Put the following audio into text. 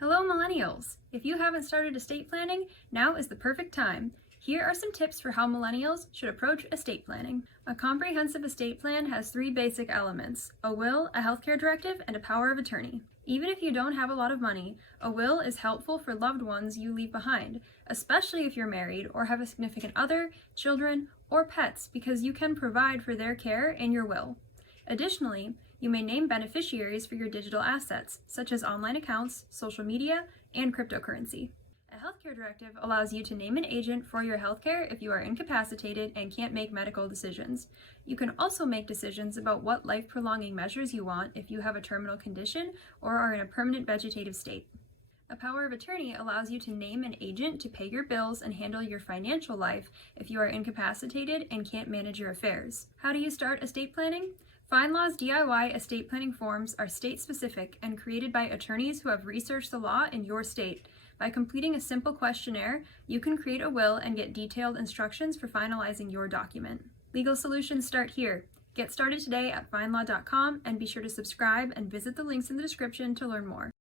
Hello, Millennials! If you haven't started estate planning, now is the perfect time. Here are some tips for how Millennials should approach estate planning. A comprehensive estate plan has three basic elements: a will, a healthcare directive, and a power of attorney. Even if you don't have a lot of money, a will is helpful for loved ones you leave behind, especially if you're married or have a significant other, children, or pets, because you can provide for their care in your will. Additionally, you may name beneficiaries for your digital assets, such as online accounts, social media, and cryptocurrency. A healthcare directive allows you to name an agent for your healthcare if you are incapacitated and can't make medical decisions. You can also make decisions about what life-prolonging measures you want if you have a terminal condition or are in a permanent vegetative state. A power of attorney allows you to name an agent to pay your bills and handle your financial life if you are incapacitated and can't manage your affairs. How do you start estate planning? FindLaw's DIY estate planning forms are state-specific and created by attorneys who have researched the law in your state. By completing a simple questionnaire, you can create a will and get detailed instructions for finalizing your document. Legal solutions start here. Get started today at FindLaw.com and be sure to subscribe and visit the links in the description to learn more.